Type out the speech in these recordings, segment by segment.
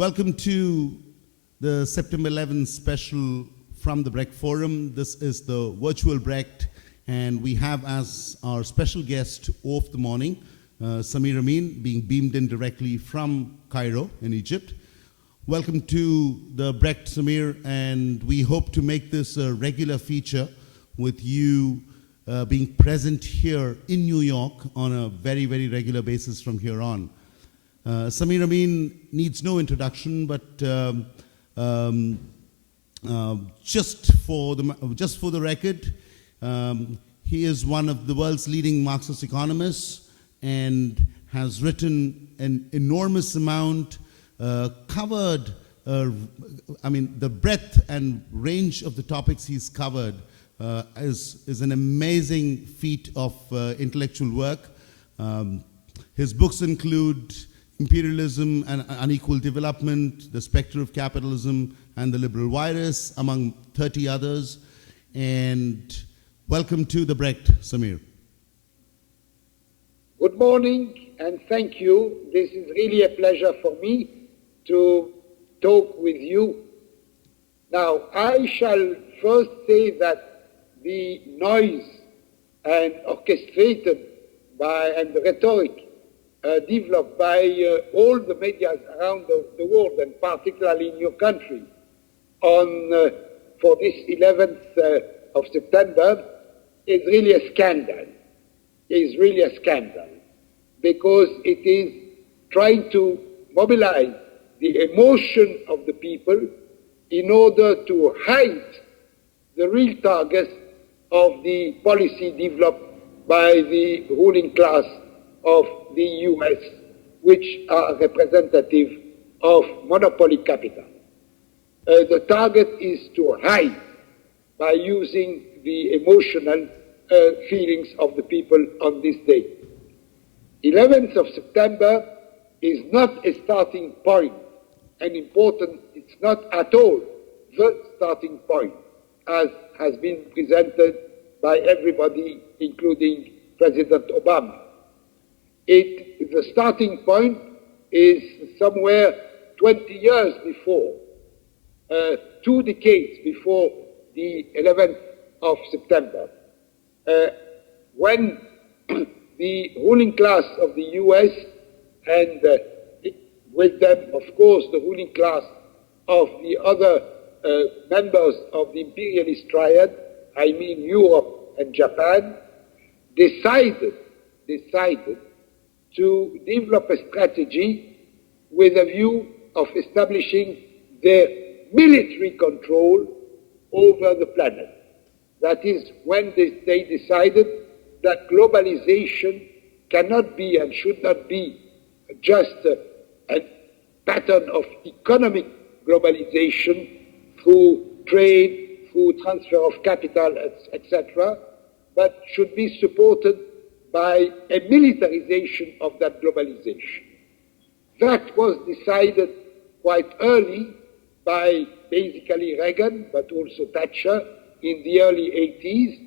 Welcome to the September 11th special from the Brecht Forum. This is the virtual Brecht, and we have as our special guest of the morning, Samir Amin, being beamed in directly from Cairo in Egypt. Welcome to the Brecht, Samir, and we hope to make this a regular feature with you being present here in New York on a very, very regular basis from here on. Samir Amin needs no introduction, but just for the record, he is one of the world's leading Marxist economists and has written an enormous amount, covered, the breadth and range of the topics he's covered is an amazing feat of intellectual work. His books include Imperialism and Unequal Development, The Spectre of Capitalism, and The Liberal Virus, among 30 others. And welcome to the Brecht, Samir. Good morning, and thank you. This is really a pleasure for me to talk with you. Now, I shall first say that the noise and orchestrated by, and the rhetoric developed by all the media around the world, and particularly in your country, for this 11th of September is really a scandal. Is really a scandal, because it is trying to mobilize the emotion of the people in order to hide the real targets of the policy developed by the ruling class of the US, which are representative of monopoly capital. The target is to hide by using the emotional feelings of the people on this day. 11th of September is not a starting point, it's not at all the starting point, as has been presented by everybody, including President Obama. The starting point is somewhere 20 years before, 2 decades before the 11th of September, when the ruling class of the US and with them, of course, the ruling class of the other members of the imperialist triad, I mean Europe and Japan, decided to develop a strategy with a view of establishing their military control over the planet. That is when they decided that globalization cannot be and should not be just a pattern of economic globalization through trade, through transfer of capital, etc., but should be supported by a militarization of that globalization. That was decided quite early by basically Reagan, but also Thatcher in the early 80s,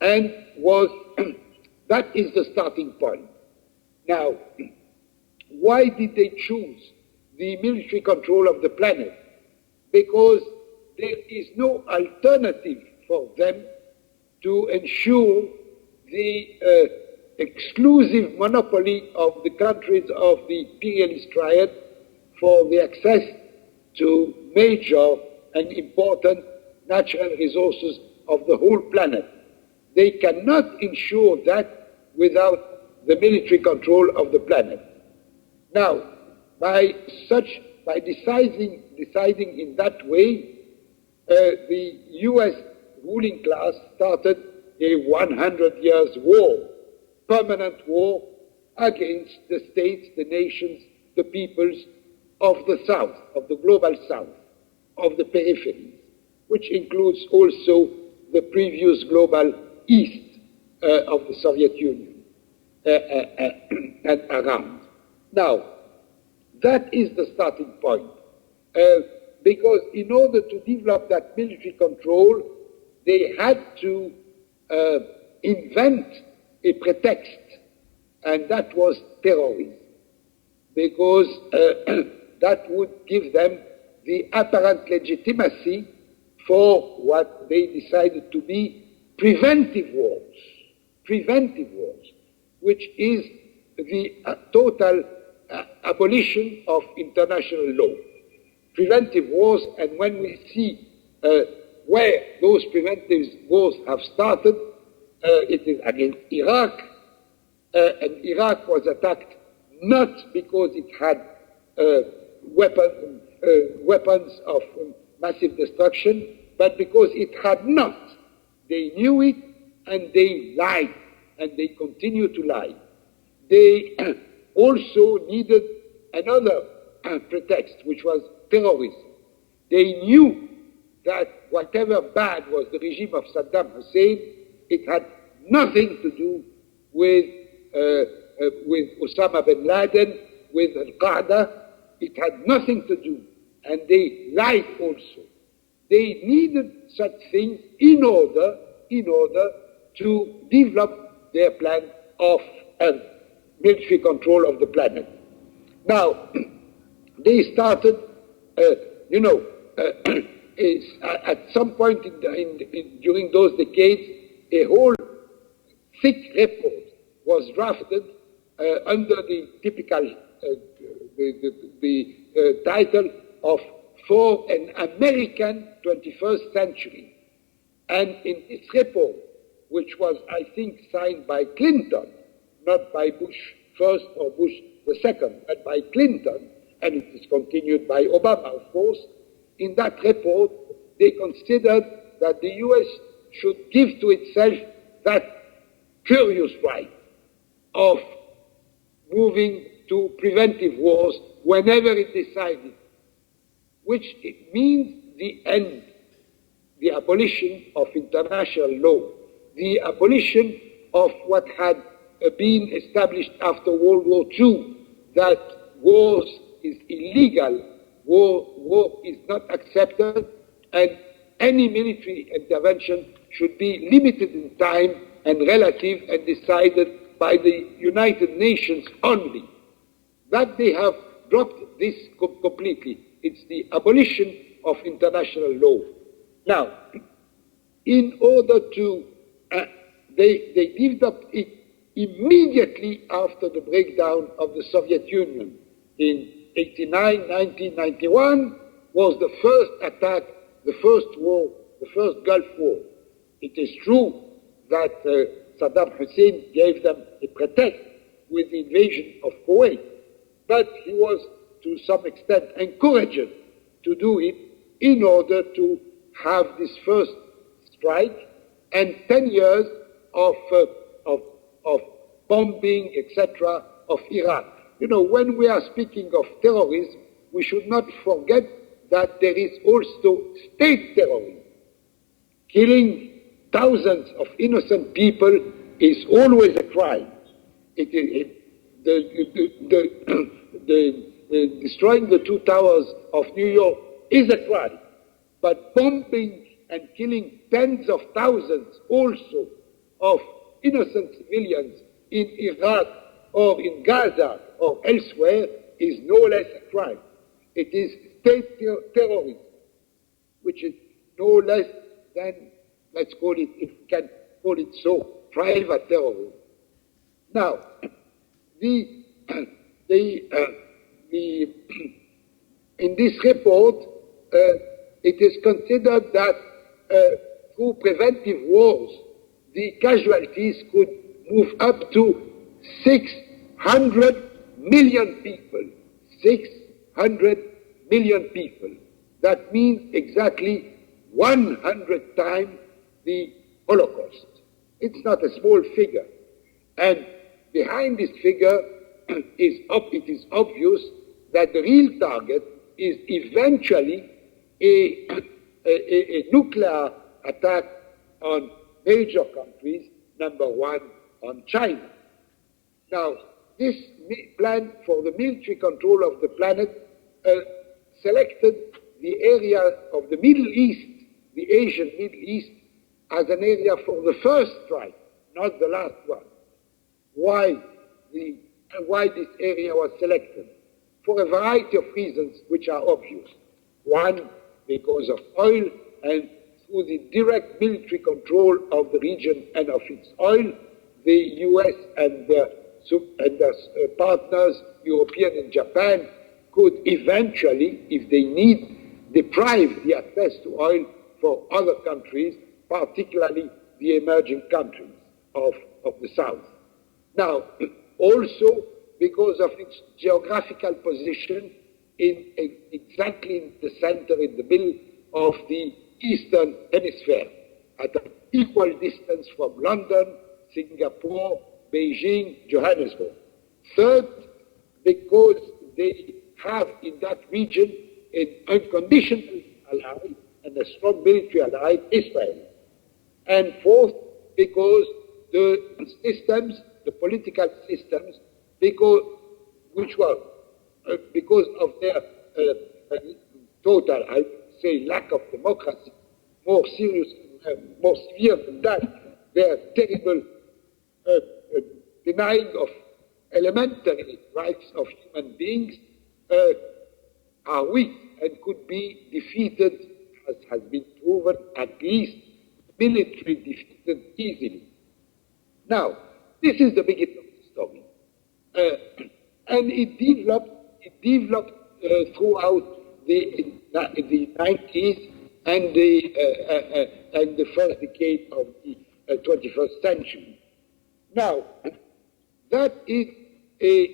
and that is the starting point. Now, why did they choose the military control of the planet? Because there is no alternative for them to ensure the exclusive monopoly of the countries of the imperialist triad for the access to major and important natural resources of the whole planet. They cannot ensure that without the military control of the planet. Now, by deciding in that way, the US ruling class started a 100 years war, permanent war against the states, the nations, the peoples of the South, of the global South, of the peripheries, which includes also the previous global East of the Soviet Union and around. Now, that is the starting point, because in order to develop that military control, they had to invent a pretext, and that was terrorism. Because that would give them the apparent legitimacy for what they decided to be preventive wars, which is the total abolition of international law. Preventive wars, and when we see where those preventive wars have started, it is against Iraq, and Iraq was attacked not because it had weapons of massive destruction, but because it had not. They knew it, and they lied, and they continue to lie. They also needed another pretext, which was terrorism. They knew that whatever bad was the regime of Saddam Hussein, it had nothing to do with Osama bin Laden, with Al-Qaeda. It had nothing to do, and they lied also. They needed such things in order to develop their plan of military control of the planet. Now, they started, at some point during those decades, a whole thick report was drafted under the typical title of For an American 21st Century. And in this report, which was, I think, signed by Clinton, not by Bush first or Bush the second, but by Clinton, and it is continued by Obama, of course, in that report, they considered that the U.S. should give to itself that curious right of moving to preventive wars whenever it decided, which it means the end, the abolition of international law, the abolition of what had been established after World War II, that wars is illegal, war is not accepted, and any military intervention should be limited in time and relative and decided by the United Nations only. That they have dropped this completely. It's the abolition of international law. Now, in order to, they developed it immediately after the breakdown of the Soviet Union. In 1991 was the first attack, the first war, the first Gulf War. It is true that Saddam Hussein gave them a pretext with the invasion of Kuwait, but he was to some extent encouraged to do it in order to have this first strike and 10 years of bombing, etc., of Iraq. You know, when we are speaking of terrorism, we should not forget that there is also state terrorism. Killing thousands of innocent people is always a crime. Destroying the two towers of New York is a crime, but bombing and killing tens of thousands also of innocent civilians in Iraq or in Gaza or elsewhere is no less a crime. It is state terrorism, which is no less than, let's call it, if we can call it so, private terrorism. Now, in this report, it is considered that through preventive wars, the casualties could move up to 600 million people. 600 million people. That means exactly 100 times the Holocaust. It's not a small figure. And behind this figure, it is obvious that the real target is eventually a nuclear attack on major countries, number one, on China. Now, this plan for the military control of the planet selected the area of the Middle East, the Asian Middle East, as an area for the first strike, not the last one. Why this area was selected? for a variety of reasons which are obvious. One, because of oil, and through the direct military control of the region and of its oil, the US and their partners, European and Japan, could eventually, if they need, deprive the access to oil for other countries, particularly the emerging countries of the South. Now, also because of its geographical position exactly in the center, in the middle of the Eastern Hemisphere, at an equal distance from London, Singapore, Beijing, Johannesburg. Third, because they have in that region an unconditional ally and a strong military ally, Israel. And fourth, because the systems, the political systems, because of their total, I would say, lack of democracy, more severe than that, their terrible denying of elementary rights of human beings are weak and could be defeated, as has been proven, at least military defeated easily. Now, this is the beginning of the story. And it developed throughout the 90s and the first decade of the 21st century. Now, that is a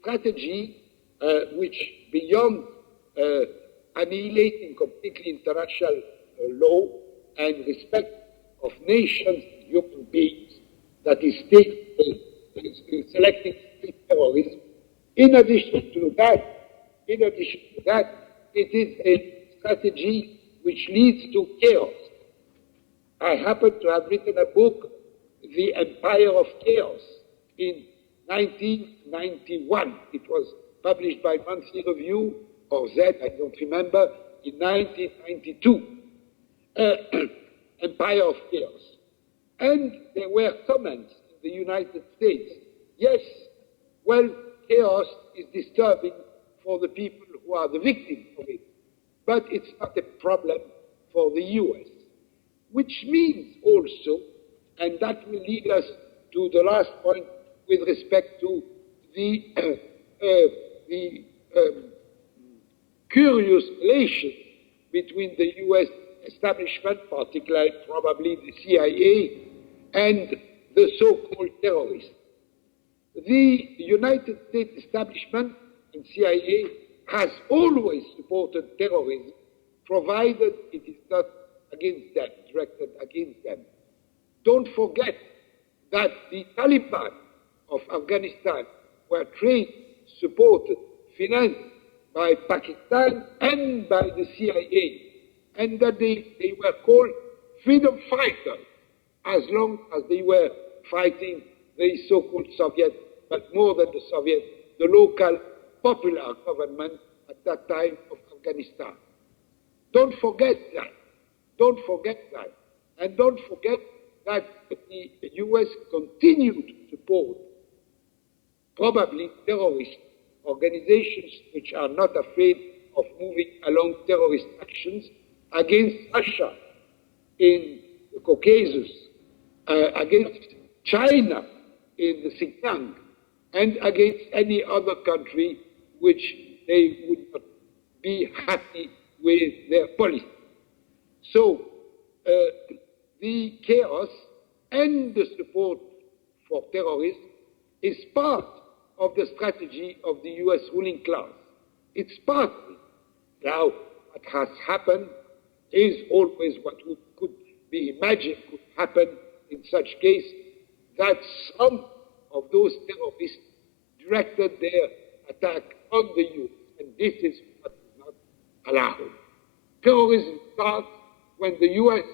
strategy which, beyond annihilating completely international law and respect of nations, human beings, that is selecting terrorism. In addition to that, it is a strategy which leads to chaos. I happen to have written a book, The Empire of Chaos, in 1991. It was published by Monthly Review, or Z, I don't remember, in 1992. Empire of Chaos. And there were comments in the United States. Yes, well, chaos is disturbing for the people who are the victims of it, but it's not a problem for the US. Which means also, and that will lead us to the last point with respect to the curious relation between the US establishment, particularly probably the CIA, and the so-called terrorists. The United States establishment and CIA has always supported terrorism, provided it is not against them, directed against them. Don't forget that the Taliban of Afghanistan were trained, supported, financed by Pakistan and by the CIA, and that they were called freedom fighters as long as they were fighting the so-called Soviet, but more than the Soviet, the local popular government at that time of Afghanistan. Don't forget that. Don't forget that. And don't forget that the US continued to support probably terrorist organizations which are not afraid of moving along terrorist actions against Russia in the Caucasus, against China in the Xinjiang, and against any other country which they would not be happy with their policy. So the chaos and the support for terrorism is part of the strategy of the US ruling class. It's part of it. Now, what has happened is always what could be imagined could happen in such case, that some of those terrorists directed their attack on the US, and this is what is not allowed. Terrorism starts when the US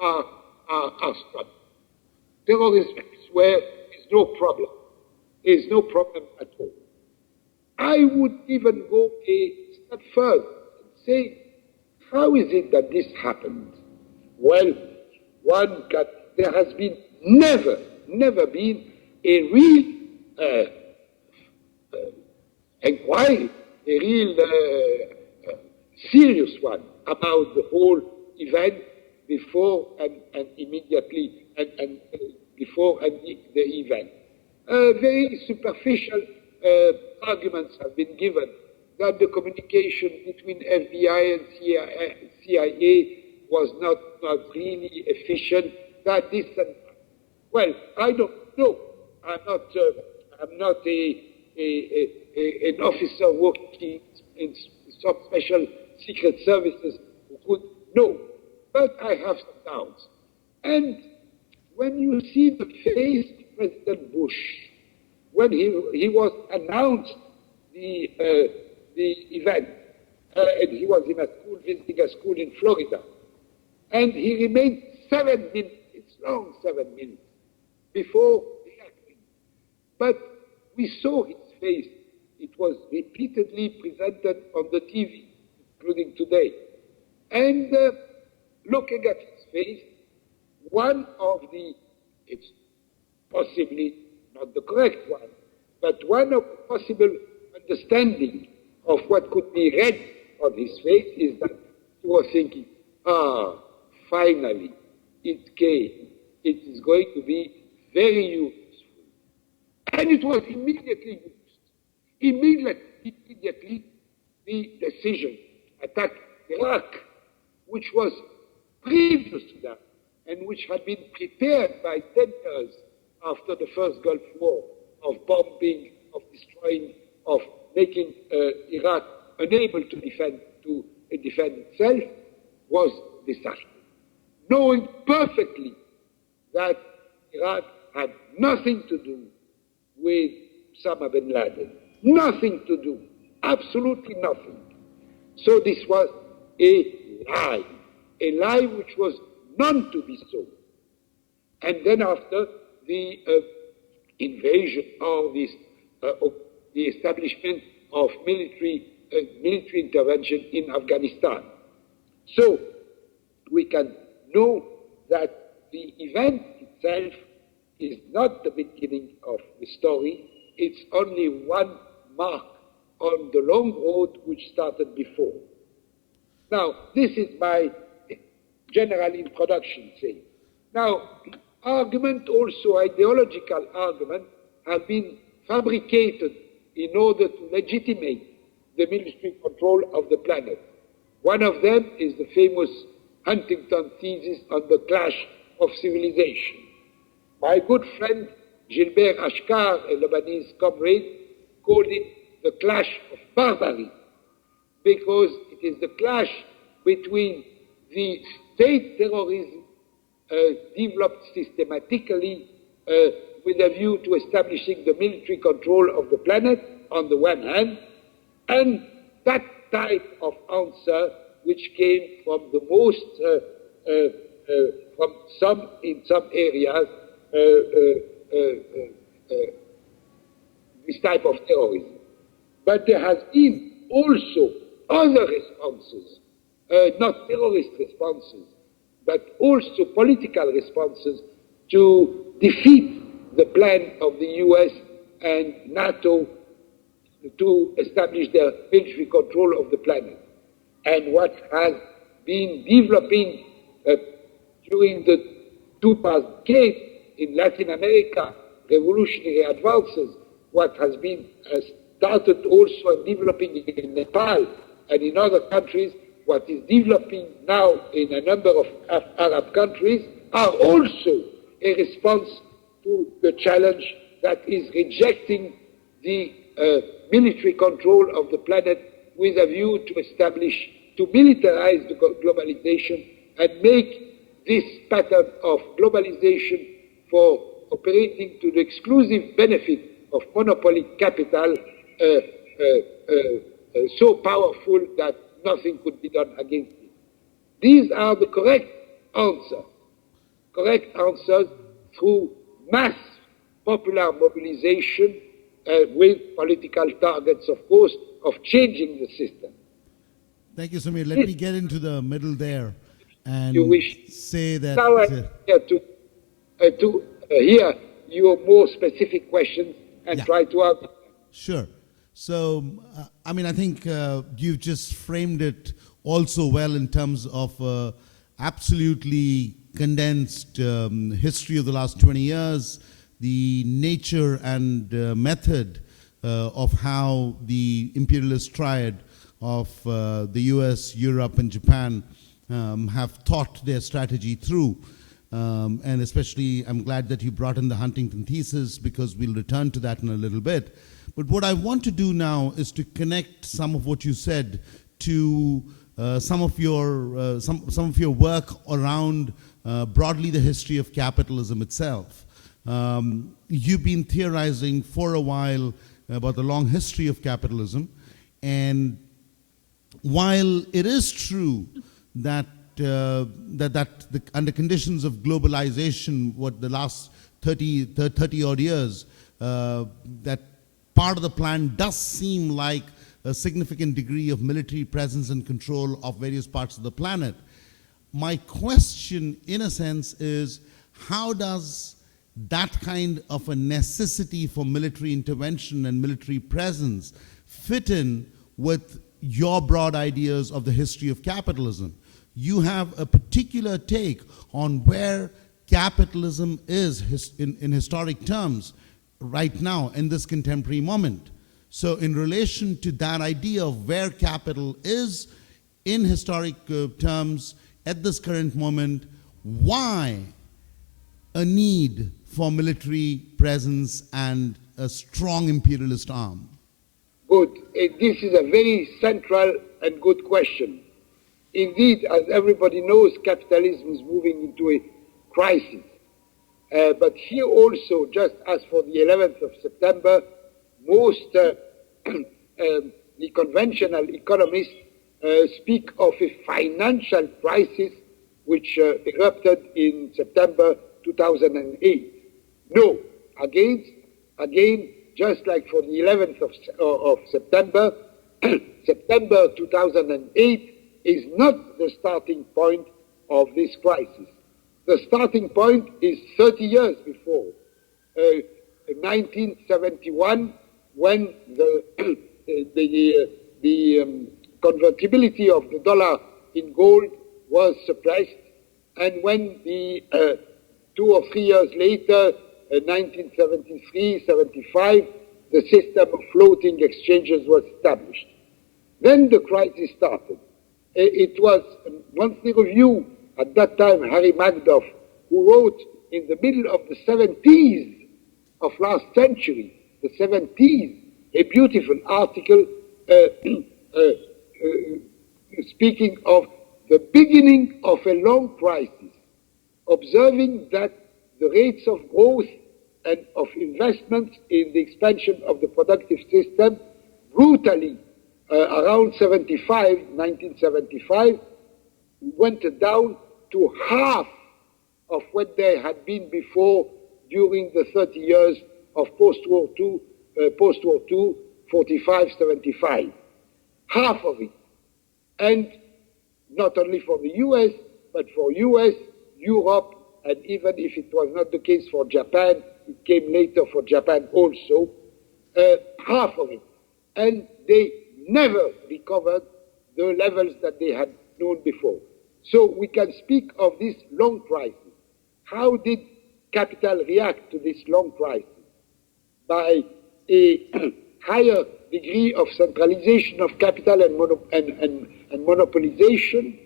are struck. Terrorism elsewhere is no problem. Is no problem at all. I would even go a step further and say, how is it that this happened? Well, there has been never been a real inquiry a real serious one about the whole event before and immediately and before and the event. Very superficial arguments have been given that the communication between FBI and CIA was not really efficient, that this and well, I don't know. I'm not an officer working in some special secret services who could know, but I have some doubts. And when you see the face of President Bush, when he was announced the event, and he was in a school, visiting a school in Florida, and he remained 7 minutes, it's long 7 minutes, before reacting. But we saw his face. It was repeatedly presented on the TV, including today. And looking at his face, one of the, it's possibly not the correct one, but one of the possible understanding of what could be read on his face is that he was thinking, finally, it came. It is going to be very useful. And it was immediately used. Immediately, the decision to attack Iraq, which was previous to that, and which had been prepared by 10 years after the first Gulf War, of bombing, of destroying, of making Iraq unable to defend itself, was decided. Knowing perfectly that Iraq had nothing to do with Osama bin Laden. Nothing to do. Absolutely nothing. So this was a lie which was known to be so. And then after the invasion or the establishment of military intervention in Afghanistan. So we can know that the event itself is not the beginning of the story. It's only one mark on the long road which started before. Now, this is my general introduction, say. Now, argument also, ideological argument, have been fabricated in order to legitimate the military control of the planet. One of them is the famous Huntington thesis on the clash of civilization. My good friend Gilbert Ashkar, a Lebanese comrade, called it the clash of barbarity, because it is the clash between the state terrorism developed systematically with a view to establishing the military control of the planet on the one hand, and that type of answer which came from the most, in some areas, this type of terrorism. But there has been also other responses, not terrorist responses, but also political responses to defeat the plan of the US and NATO to establish their military control of the planet. And what has been developing during the two past decades in Latin America, revolutionary advances, what has been started also and developing in Nepal and in other countries, what is developing now in a number of Arab countries, are also a response to the challenge that is rejecting the military control of the planet with a view to establish, to militarize the globalization and make this pattern of globalization for operating to the exclusive benefit of monopoly capital so powerful that nothing could be done against it. These are the correct answers through mass popular mobilization with political targets, of course, of changing the system. Thank you, Samir. Let me get into the middle there and say that... Now I'm here to hear your more specific questions and try to answer. Sure. So, I mean, I think you've just framed it also well in terms of absolutely condensed history of the last 20 years, the nature and method of how the imperialist triad of the US, Europe, and Japan have thought their strategy through. And especially, I'm glad that you brought in the Huntington thesis, because we'll return to that in a little bit. But what I want to do now is to connect some of what you said to some of your work around broadly the history of capitalism itself. You've been theorizing for a while about the long history of capitalism, and while it is true that under conditions of globalization, what the last 30 odd years, that part of the plan does seem like a significant degree of military presence and control of various parts of the planet. My question, in a sense, is how does that kind of a necessity for military intervention and military presence fit in with your broad ideas of the history of capitalism? You have a particular take on where capitalism is in historic terms right now in this contemporary moment. So in relation to that idea of where capital is in historic terms at this current moment, why a need for military presence and a strong imperialist arm? Good. This is a very central and good question. Indeed, as everybody knows, capitalism is moving into a crisis. But here also, just as for the 11th of September, most the conventional economists speak of a financial crisis which erupted in September 2008. No, again, just like for the 11th of September, September 2008 is not the starting point of this crisis. The starting point is 30 years before, 1971, when the convertibility of the dollar in gold was suppressed, and when the 2 or 3 years later, 1973-75, the system of floating exchanges was established. Then the crisis started. It was a monthly review at that time, Harry Magdoff, who wrote in the middle of the 70s of last century, the 70s, a beautiful article speaking of the beginning of a long crisis, observing that the rates of growth and of investment in the expansion of the productive system brutally around 1975, went down to half of what they had been before during the 30 years of post-War II, 45-75. Half of it. And not only for the US, but for US, Europe, and even if it was not the case for Japan, it came later for Japan also, half of it. And they never recovered the levels that they had known before. So we can speak of this long crisis. How did capital react to this long crisis? By a higher degree of centralization of capital and monopolization,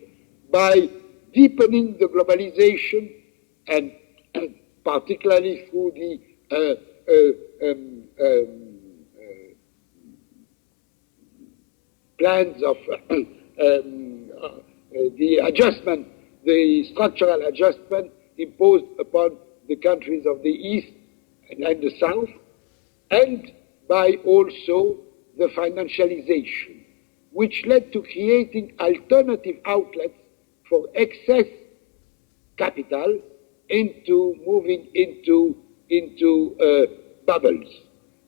by deepening the globalization, and particularly through the plans of the adjustment, the structural adjustment imposed upon the countries of the East and the South, and by also the financialization, which led to creating alternative outlets for excess capital moving into bubbles.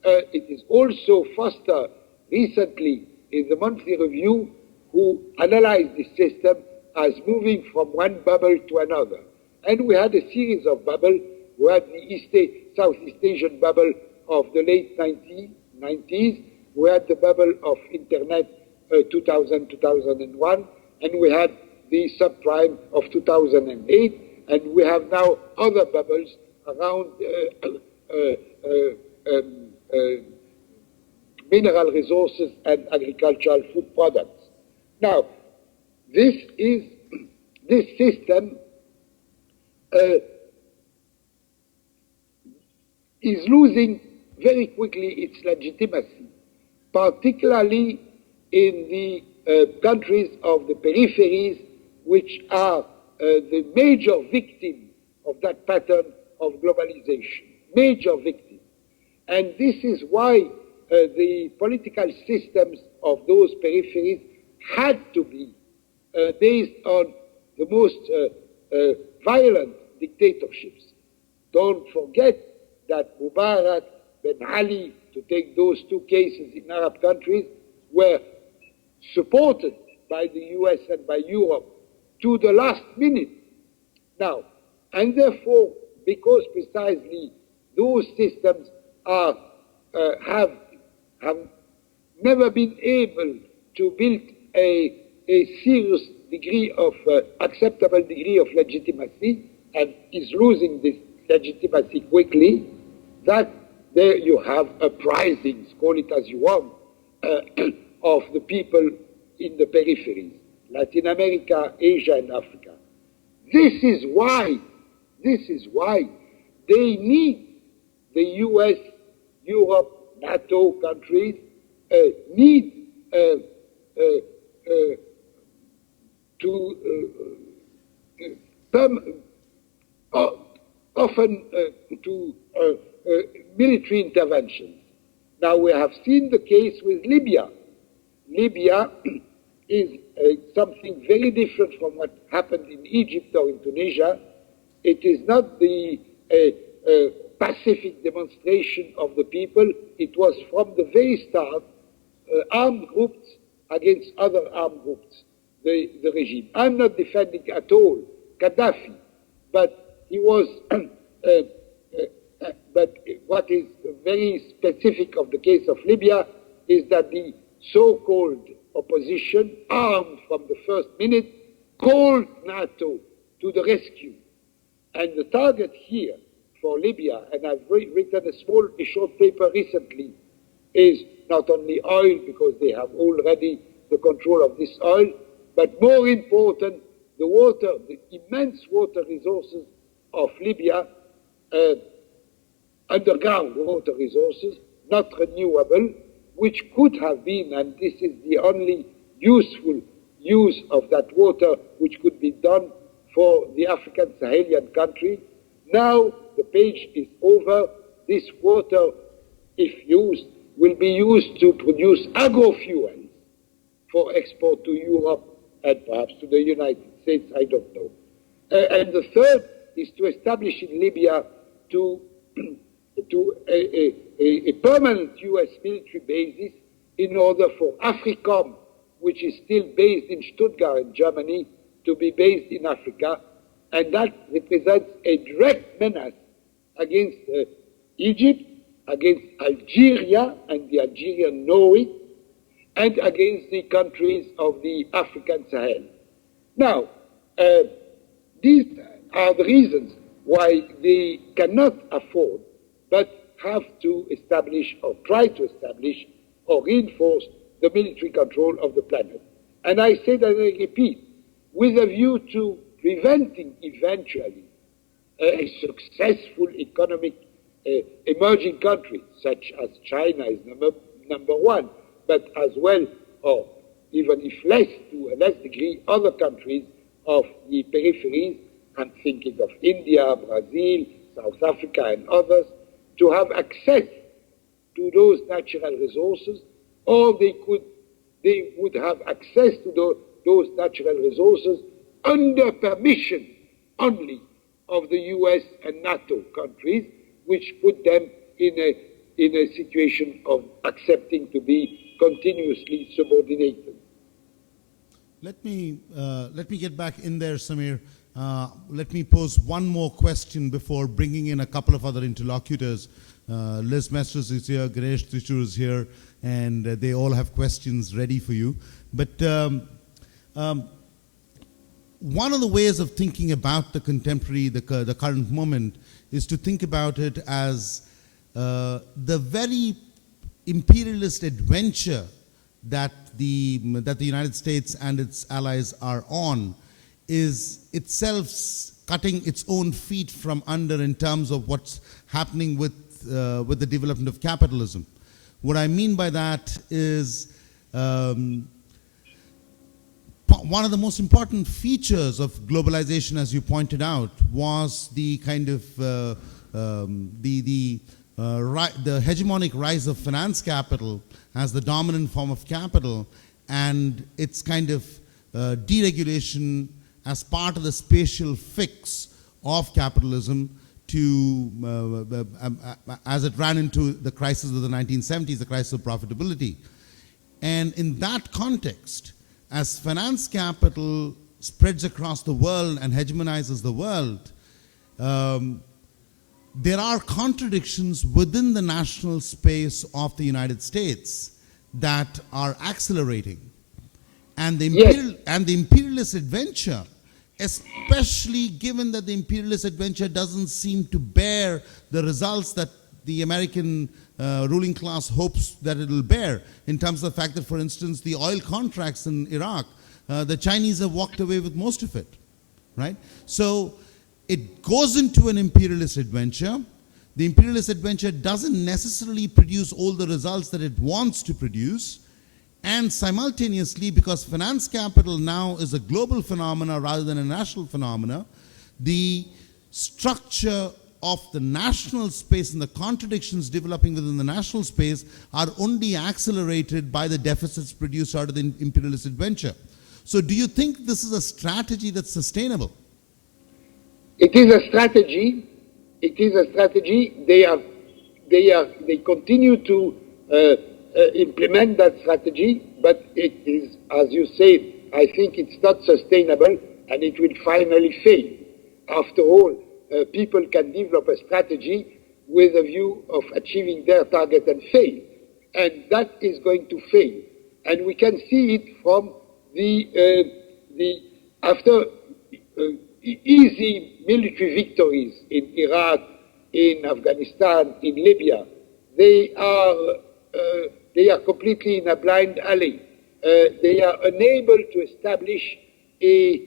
It is also Foster recently in the monthly review who analyzed the system as moving from one bubble to another. And we had a series of bubbles. We had the Southeast Asian bubble of the late 1990s, We had the bubble of internet 2000, 2001, and we had the subprime of 2008, and we have now other bubbles around mineral resources and agricultural food products. Now, this system is losing very quickly its legitimacy, particularly in the countries of the peripheries, which are the major victim of that pattern of globalization, major victim. And this is why the political systems of those peripheries had to be based on the most violent dictatorships. Don't forget that Mubarak, Ben Ali, to take those two cases in Arab countries, were supported by the US and by Europe to the last minute. Now, and therefore, because precisely those systems are, have never been able to build a serious degree of, acceptable degree of legitimacy, and is losing this legitimacy quickly, that there you have uprisings, call it as you want, of the people in the peripheries, Latin America, Asia, and Africa. This is why they need the US, Europe, NATO countries, need often to military interventions. Now we have seen the case with Libya. Libya is something very different from what happened in Egypt or in Tunisia. It is not the pacific demonstration of the people. It was from the very start armed groups against other armed groups, the regime. I'm not defending at all Gaddafi, but he was, but what is very specific of the case of Libya is that the so-called opposition, armed from the first minute, called NATO to the rescue. And the target here for Libya, and I've written a short paper recently, is not only oil, because they have already the control of this oil, but more important, the water, the immense water resources of Libya, underground water resources, not renewable, which could have been, and this is the only useful use of that water which could be done for the African Sahelian country. Now the page is over. This water, if used, will be used to produce agrofuels for export to Europe and perhaps to the United States, I don't know. And the third is to establish in Libya a permanent US military basis in order for AFRICOM, which is still based in Stuttgart in Germany, to be based in Africa, and that represents a direct menace against Egypt, against Algeria, and the Algerians know it, and against the countries of the African Sahel. Now, these are the reasons why they cannot afford, but have to establish or try to establish or reinforce the military control of the planet. And I say that, I repeat, with a view to preventing eventually a successful economic emerging country, such as China is number one, but as well, or even if less, to a less degree, other countries of the peripheries, I'm thinking of India, Brazil, South Africa, and others, to have access to those natural resources, or they would have access to those natural resources under permission only of the US and NATO countries, which put them in a situation of accepting to be continuously subordinated. Let me get back in there, Samir. Let me pose one more question before bringing in a couple of other interlocutors. Liz Mesters is here, Ganesh Trichur is here, and they all have questions ready for you. But one of the ways of thinking about the contemporary, the current moment, is to think about it as the very imperialist adventure that the United States and its allies are on is itself cutting its own feet from under in terms of what's happening with the development of capitalism. What I mean by that is one of the most important features of globalization, as you pointed out, was the kind of the hegemonic rise of finance capital as the dominant form of capital, and its kind of deregulation as part of the spatial fix of capitalism as it ran into the crisis of the 1970s, the crisis of profitability. And in that context, as finance capital spreads across the world and hegemonizes the world, there are contradictions within the national space of the United States that are accelerating. And the imperialist adventure, especially given that the imperialist adventure doesn't seem to bear the results that the American ruling class hopes that it will bear, in terms of the fact that, for instance, the oil contracts in Iraq, the Chinese have walked away with most of it, right? So it goes into an imperialist adventure. The imperialist adventure doesn't necessarily produce all the results that it wants to produce. And simultaneously, because finance capital now is a global phenomena rather than a national phenomena, the structure of the national space and the contradictions developing within the national space are only accelerated by the deficits produced out of the imperialist adventure. So do you think this is a strategy that's sustainable? It is a strategy. It is a strategy. They continue to implement that strategy, but it is, as you said, I think it's not sustainable, and it will finally fail. After all, people can develop a strategy with a view of achieving their target and fail, and that is going to fail. And we can see it from after easy military victories in Iraq, in Afghanistan, in Libya. They are completely in a blind alley. They are unable to establish a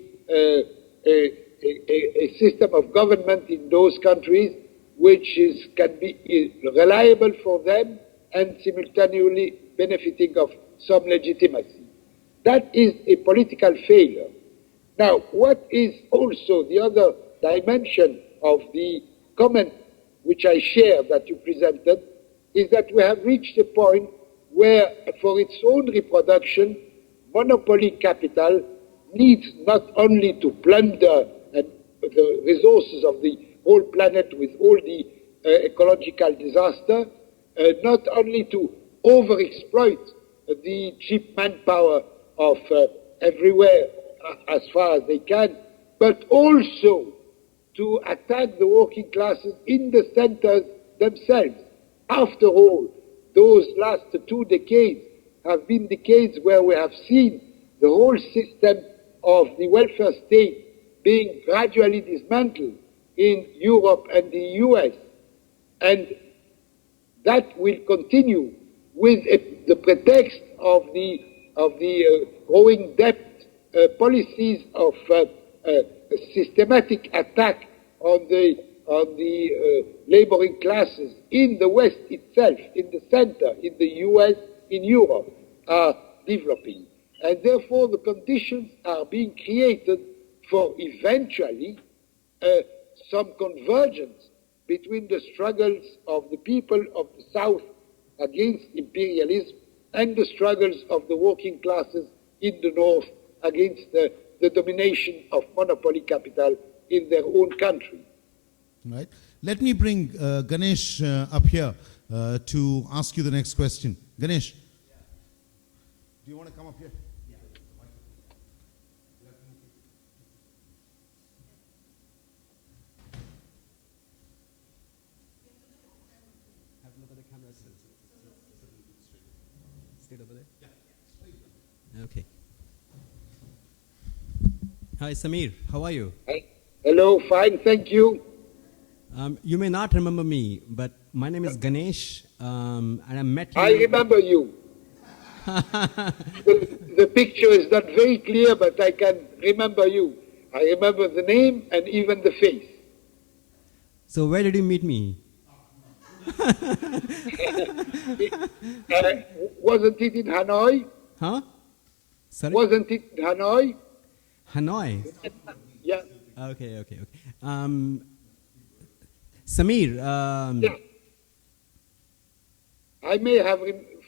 system of government in those countries which can be reliable for them and simultaneously benefiting of some legitimacy. That is a political failure. Now, what is also the other dimension of the comment which I share that you presented is that we have reached a point where, for its own reproduction, monopoly capital needs not only to plunder the resources of the whole planet with all the ecological disaster, not only to overexploit the cheap manpower of everywhere as far as they can, but also to attack the working classes in the centers themselves. After all, those last 2 decades have been decades where we have seen the whole system of the welfare state being gradually dismantled in Europe and the US. And that will continue with the pretext of the growing debt policies of systematic attack on the laboring classes in the West itself, in the center, in the US, in Europe, are developing. And therefore the conditions are being created for eventually some convergence between the struggles of the people of the South against imperialism and the struggles of the working classes in the North against the domination of monopoly capital in their own country. Right. Let me bring Ganesh up here to ask you the next question. Ganesh, do you want to come up here? Okay. Hi, Samir. How are you? Hello, fine, thank you. You may not remember me, but my name is Ganesh, and I met you. I remember you. The picture is not very clear, but I can remember you. I remember the name and even the face. So where did you meet me? Wasn't it in Hanoi? Huh? Sorry? Wasn't it in Hanoi? Hanoi. Yeah. Okay. Samir. Yeah. I may have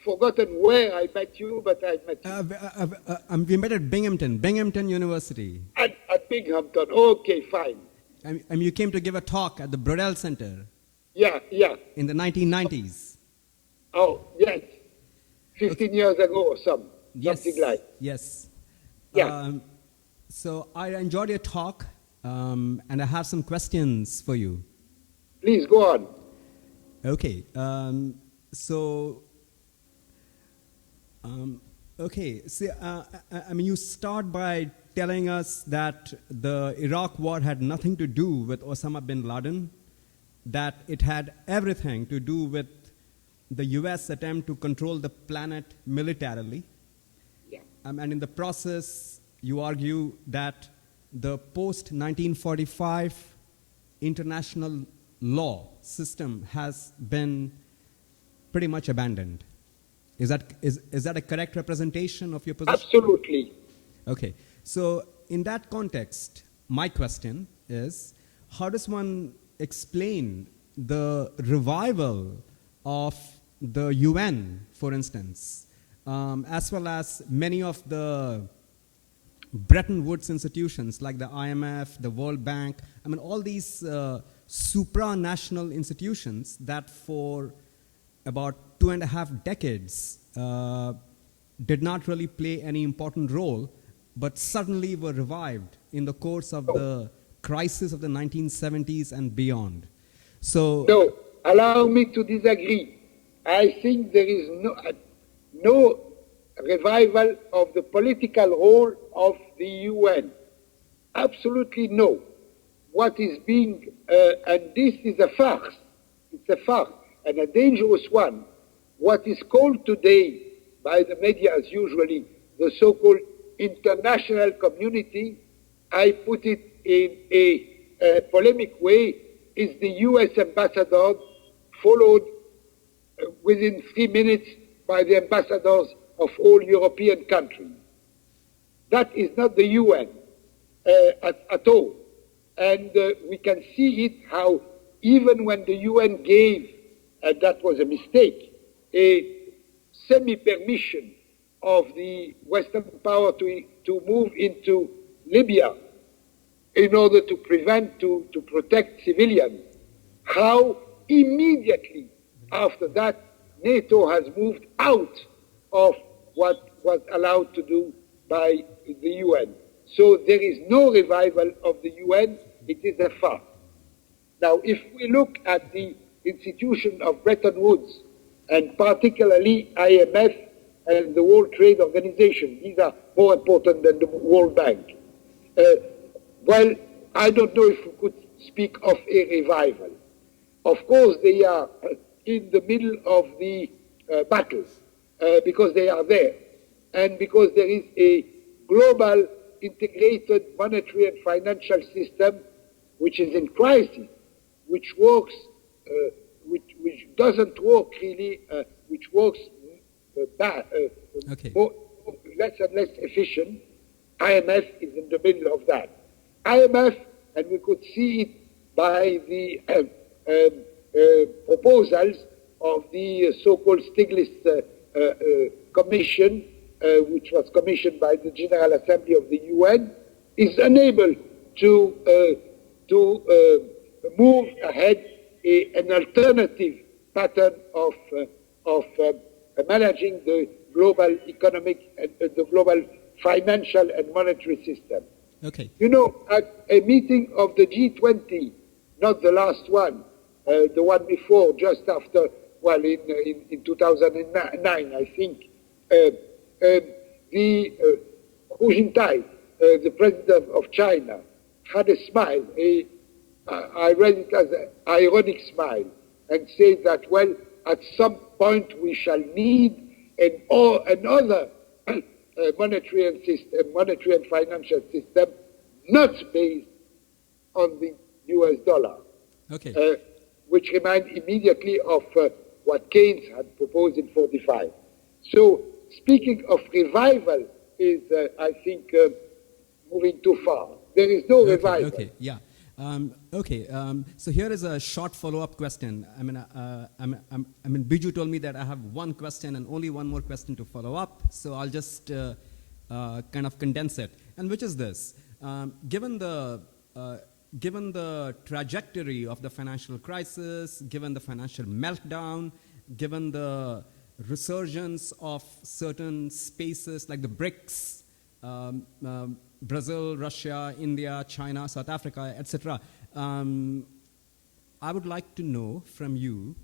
forgotten where I met you, but I met you. We met at Binghamton University. At Binghamton. Okay, fine. And you came to give a talk at the Brodell Center. Yeah. In the 1990s. Oh, yes. 15 years ago or something like. Yes. Yeah. So I enjoyed your talk, and I have some questions for you. Please go on. Okay. See, you start by telling us that the Iraq war had nothing to do with Osama bin Laden, that it had everything to do with the U.S. attempt to control the planet militarily. Yeah. And in the process, you argue that the post-1945 international law system has been pretty much abandoned. Is that a correct representation of your position? Absolutely. Okay. So in that context, my question is, how does one explain the revival of the UN, for instance, as well as many of the Bretton Woods institutions like the IMF, the World Bank, all these supranational institutions that for about 2.5 decades did not really play any important role, but suddenly were revived in the course of the crisis of the 1970s and beyond. So, no, allow me to disagree. I think there is no revival of the political role of the UN. Absolutely no. What is being, and this is a farce, it's a farce, and a dangerous one. What is called today by the media as usually the so-called international community, I put it in a polemic way, is the US ambassador followed within 3 minutes by the ambassadors of all European countries. That is not the UN at all. And we can see it how even when the UN gave, and that was a mistake, a semi-permission of the Western power to move into Libya in order to protect civilians, how immediately after that NATO has moved out of what was allowed to do by the UN. So there is no revival of the UN, it is a fact. Now, if we look at the institution of Bretton Woods, and particularly IMF and the World Trade Organization, these are more important than the World Bank. Well, I don't know if we could speak of a revival. Of course, they are in the middle of the battle because they are there, and because there is a global integrated monetary and financial system which is in crisis, which works, which doesn't work really, which works less and less efficient. IMF is in the middle of that. IMF, and we could see it by the proposals of the so-called Stiglitz Commission, which was commissioned by the General Assembly of the UN, is unable to move ahead an alternative pattern of managing the global economic and the global financial and monetary system. Okay. You know, at a meeting of the G20, not the last one, the one before, just after, well, in 2009, I think, Hu Jintao, the president of China, had a smile. I read it as an ironic smile, and said that, well, at some point we shall need another monetary and financial system not based on the US dollar. Okay. Which reminded immediately of what Keynes had proposed in 45. So speaking of revival is, I think, moving too far. There is no revival. Okay, yeah. So here is a short follow-up question. I mean, Biju told me that I have one question and only one more question to follow up. So I'll just kind of condense it. And which is this: given the trajectory of the financial crisis, given the financial meltdown, given the resurgence of certain spaces like the BRICS, Brazil, Russia, India, China, South Africa, etc. I would like to know from you,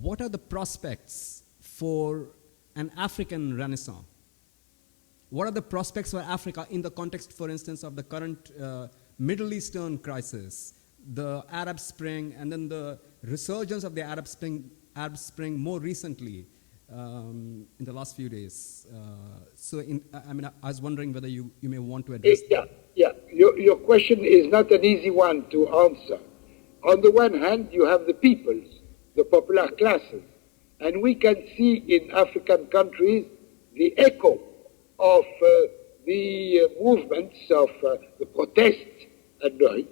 what are the prospects for an African renaissance? What are the prospects for Africa in the context, for instance, of the current Middle Eastern crisis, the Arab Spring, and then the resurgence of the Arab Spring more recently in the last few days? I was wondering whether you may want to address that. Yeah. Your question is not an easy one to answer. On the one hand, you have the peoples, the popular classes, and we can see in African countries the echo of the movements of the protests and the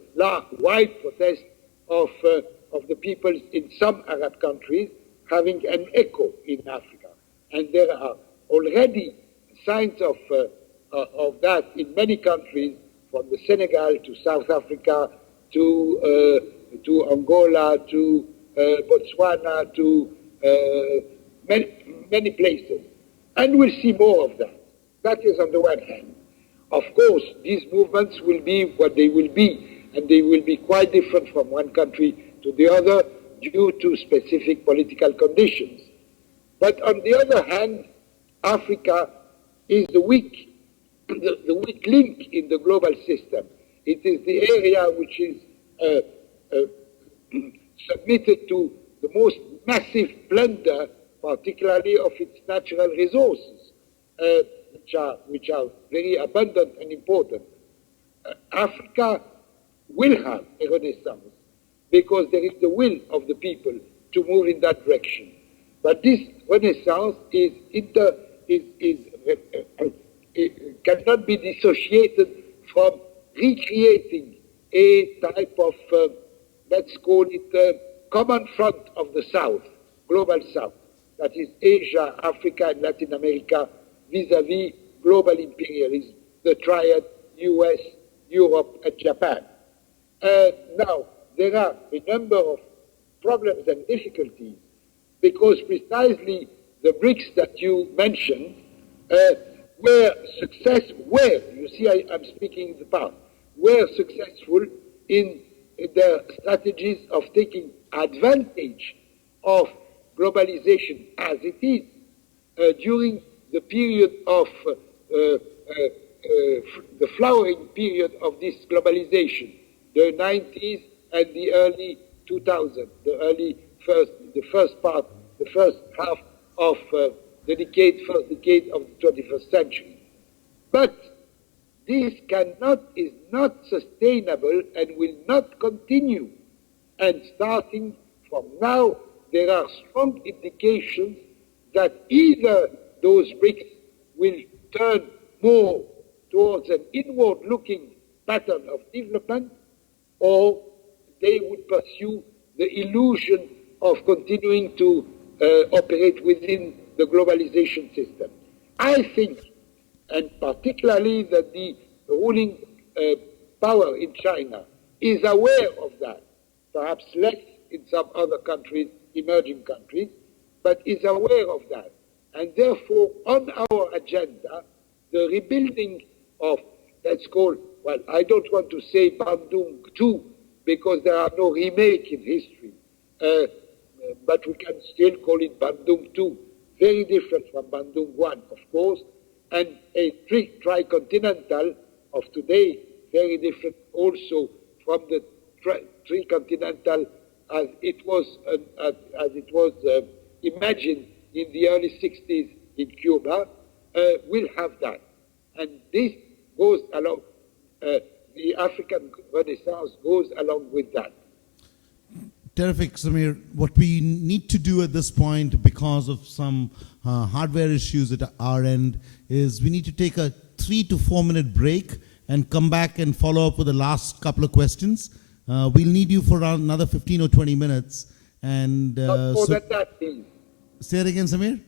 wide protests of the peoples in some Arab countries having an echo in Africa. And there are already signs of that in many countries, from the Senegal to South Africa to Angola to Botswana to many places. And we'll see more of that. That is on the one hand. Of course, these movements will be what they will be, and they will be quite different from one country to the other due to specific political conditions. But on the other hand, Africa is the weak link in the global system. It is the area which is submitted to the most massive plunder, particularly of its natural resources, which are very abundant and important. Africa will have a renaissance because there is the will of the people to move in that direction. But this renaissance cannot be dissociated from recreating a type of, let's call it, common front of the South, global South, that is Asia, Africa, and Latin America, vis-à-vis global imperialism, the triad, US, Europe, and Japan. Now, there are a number of problems and difficulties because precisely the BRICS that you mentioned you see I'm speaking in the past, were successful in their strategies of taking advantage of globalization as it is during the period of the flowering period of this globalization, the 90s and the early 2000s, the first half of the first decade of the 21st century. But this is not sustainable and will not continue. And starting from now, there are strong indications that either those BRICS will turn more towards an inward-looking pattern of development, or they would pursue the illusion of continuing to operate within the globalization system. I think, and particularly that the ruling power in China is aware of that, perhaps less in some other countries, emerging countries, but is aware of that. And therefore, on our agenda, the rebuilding of, let's call, well, I don't want to say Bandung 2, because there are no remake in history, but we can still call it Bandung 2, very different from Bandung 1, of course, and a tricontinental of today, very different also from the tricontinental as it was imagined in the early 60s in Cuba, will have that. And this goes along, the African Renaissance goes along with that. Terrific, Samir. What we need to do at this point, because of some hardware issues at our end, is we need to take a 3 to 4 minute break and come back and follow up with the last couple of questions. We'll need you for around another 15 or 20 minutes. And Not more than that, please. Say it again, Samir.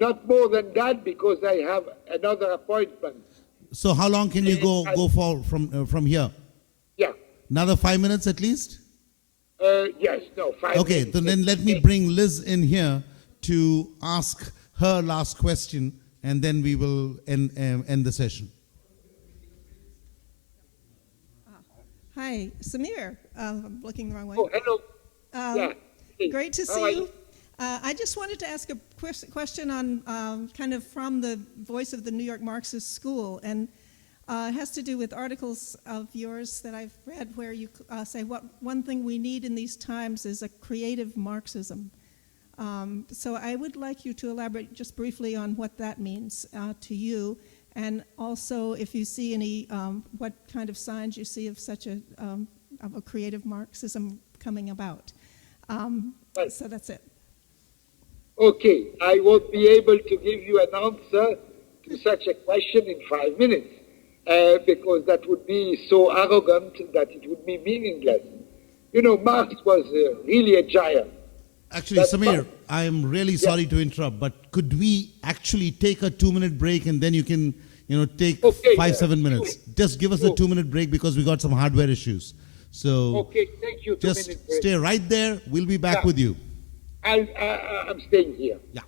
Not more than that, because I have another appointment. So how long can you go for from here? Yeah. Another 5 minutes at least? Yes, no, 5 Okay, minutes. then let me bring Liz in here to ask her last question, and then we will end the session. Hi, Samir. I'm looking the wrong way. Oh, hello. Yeah. Hey, Great to how see are you. I just wanted to ask a question on kind of from the voice of the New York Marxist School, and it has to do with articles of yours that I've read where you say one thing we need in these times is a creative Marxism. So I would like you to elaborate just briefly on what that means to you, and also if you see any, what kind of signs you see of such a creative Marxism coming about. Right. So that's it. Okay, I won't be able to give you an answer to such a question in 5 minutes, because that would be so arrogant that it would be meaningless. You know, Marx was really a giant. Actually, Samir, I am really sorry to interrupt, but could we actually take a 2 minute break, and then you can, take 7 minutes? Just give us a 2 minute break because we got some hardware issues. So Okay, thank you. 2 just minutes break. stay right there. We'll be back with you. I'm staying here. Yeah.